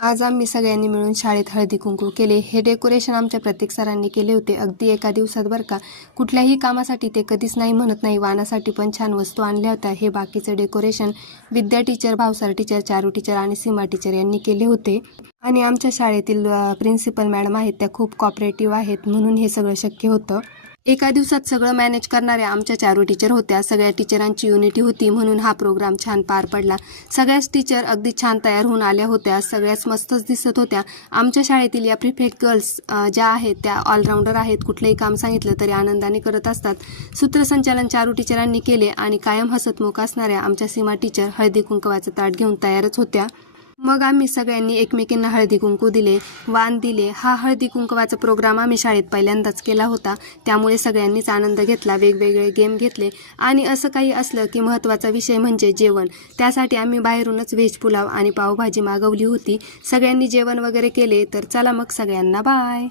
आज आम्ही सगळ्यांनी मिळून शाळेत हळदी-कुंकू केले. हे डेकोरेशन आमच्या प्रत्येक सरांनी केले होते. अगदी एका दिवसात बरं का. कुठल्याही कामासाठी ते कधीच नाही म्हणत नाही. वाणासाठी पण छान वस्तू आणल्या होत्या. हे बाकीचं decoration Vidya teacher, Bhavsar teacher, Charu teacher आणि सीमा टीचर यांनी केले होते. आणि आमच्या शाळेतील प्रिन्सिपल मॅडम आहेत त्या खूप कॉपरेटिव्ह आहेत, म्हणून हे सगळं शक्य होतं. एका दिवसात सगळं मॅनेज करणाऱ्या आमच्या चारू टीचर होत्या. सगळ्या टीचरांची युनिटी होती, म्हणून हा प्रोग्राम छान पार पडला. सगळ्याच टीचर अगदी छान तयार होऊन आल्या होत्या. सगळ्याच मस्तच दिसत होत्या. आमच्या शाळेतील या प्रिफेक्ट गर्ल्स ज्या आहेत त्या ऑलराऊंडर आहेत. कुठलंही काम सांगितलं तरी आनंदाने करत असतात. सूत्रसंचालन चारू टीचरांनी केले आणि कायम हसतमुख असणाऱ्या आमच्या सीमा टीचर हळदी कुंकवाचं ताट घेऊन तयारच होत्या. मग आम्ही सगळ्यांनी एकमेकींना हळदी कुंकू दिले, वाण दिले. हा हळदी कुंकवाचा प्रोग्राम आम्ही शाळेत पहिल्यांदाच केला होता, त्यामुळे सगळ्यांनीच आनंद घेतला. वेगवेगळे गेम घेतले आणि असं काही असलं की महत्त्वाचा विषय म्हणजे जेवण. त्यासाठी आम्ही बाहेरूनच व्हेज पुलाव आणि पावभाजी मागवली होती. सगळ्यांनी जेवण वगैरे केले. तर चला मग सगळ्यांना बाय.